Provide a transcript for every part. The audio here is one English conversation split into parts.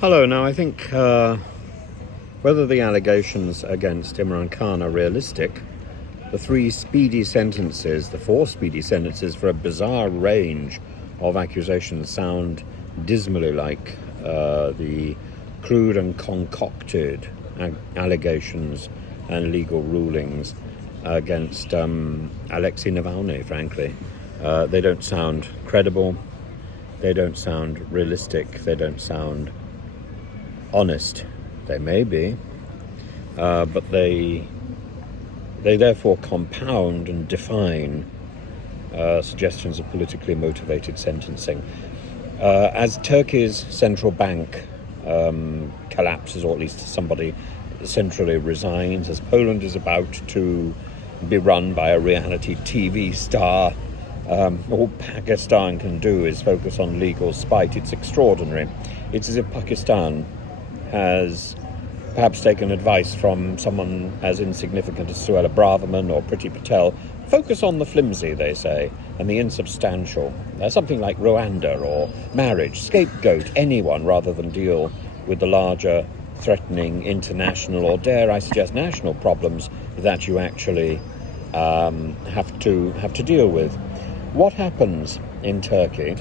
Hello. Now, I think whether the allegations against Imran Khan are realistic, the four speedy sentences for a bizarre range of accusations sound dismally like the crude and concocted allegations and legal rulings against Alexy Navalny, frankly. They don't sound credible, they don't sound realistic, they don't sound honest. They may be, but they therefore compound and define suggestions of politically motivated sentencing. As Turkey's central bank collapses, or at least somebody centrally resigns, as Poland is about to be run by a reality TV star, all Pakistan can do is focus on legal spite. It's extraordinary. It's as if Pakistan has perhaps taken advice from someone as insignificant as Suella Braverman or Priti Patel. Focus on the flimsy, they say, and the insubstantial. Something like Rwanda or marriage. Scapegoat anyone rather than deal with the larger, threatening international, or dare I suggest national problems that you actually have to deal with. What happens in Turkey,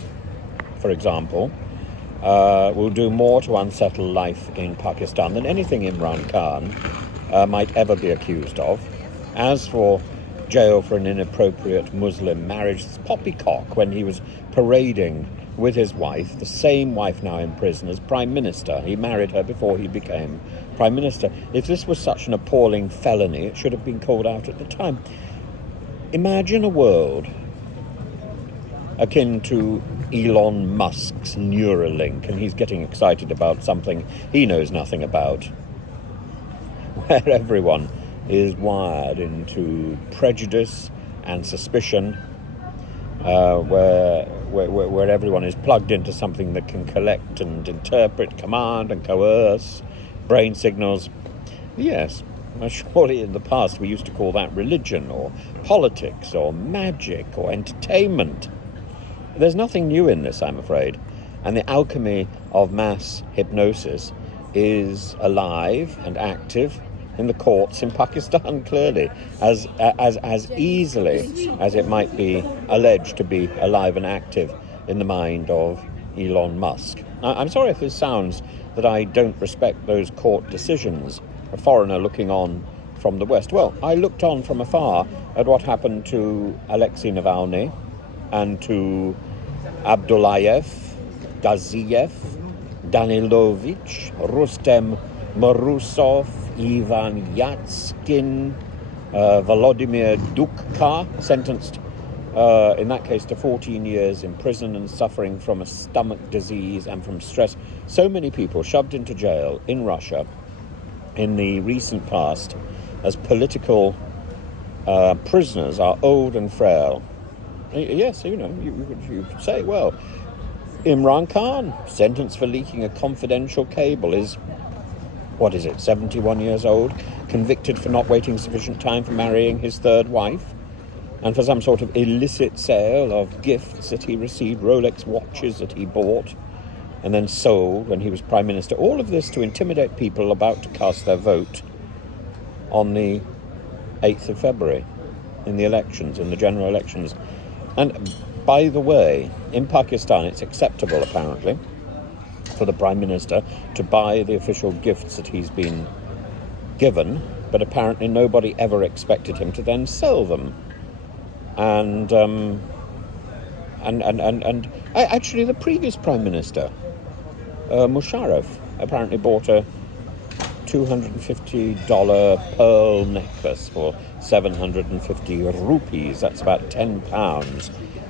for example, will do more to unsettle life in Pakistan than anything Imran Khan might ever be accused of. As for jail for an inappropriate Muslim marriage, it's poppycock when he was parading with his wife, the same wife now in prison, as Prime Minister. He married her before he became Prime Minister. If this was such an appalling felony, it should have been called out at the time. Imagine a world akin to Elon Musk's Neuralink, and he's getting excited about something he knows nothing about, where everyone is wired into prejudice and suspicion, where everyone is plugged into something that can collect and interpret, command and coerce brain signals. Yes, surely in the past we used to call that religion or politics or magic or entertainment. There's nothing new in this, I'm afraid, and the alchemy of mass hypnosis is alive and active in the courts in Pakistan, clearly, as easily as it might be alleged to be alive and active in the mind of Elon Musk. I'm sorry if this sounds that I don't respect those court decisions, a foreigner looking on from the West. Well, I looked on from afar at what happened to Alexy Navalny and to Abdullayev, Gaziev, Danilovich, Rustem Morusov, Ivan Yatskin, Volodymyr Dukka, sentenced in that case to 14 years in prison and suffering from a stomach disease and from stress. So many people shoved into jail in Russia in the recent past as political prisoners are old and frail. Yes, you could say, well, Imran Khan, sentenced for leaking a confidential cable, is, 71 years old, convicted for not waiting sufficient time for marrying his third wife, and for some sort of illicit sale of gifts that he received, Rolex watches that he bought and then sold when he was Prime Minister. All of this to intimidate people about to cast their vote on the 8th of February in the elections, in the general elections. And by the way, in Pakistan, it's acceptable, apparently, for the Prime Minister to buy the official gifts that he's been given, but apparently nobody ever expected him to then sell them. And actually, the previous Prime Minister, Musharraf, apparently bought a $250 pearl necklace for 750 rupees. That's about £10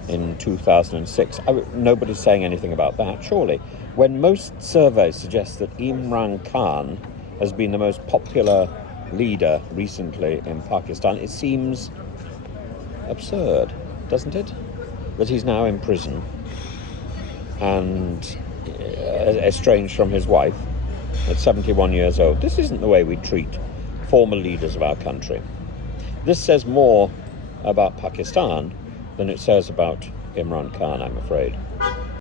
in 2006. Nobody's saying anything about that, surely. When most surveys suggest that Imran Khan has been the most popular leader recently in Pakistan, it seems absurd, doesn't it? That he's now in prison and estranged from his wife at 71 years old. This isn't the way we treat former leaders of our country. This says more about Pakistan than it says about Imran Khan, I'm afraid.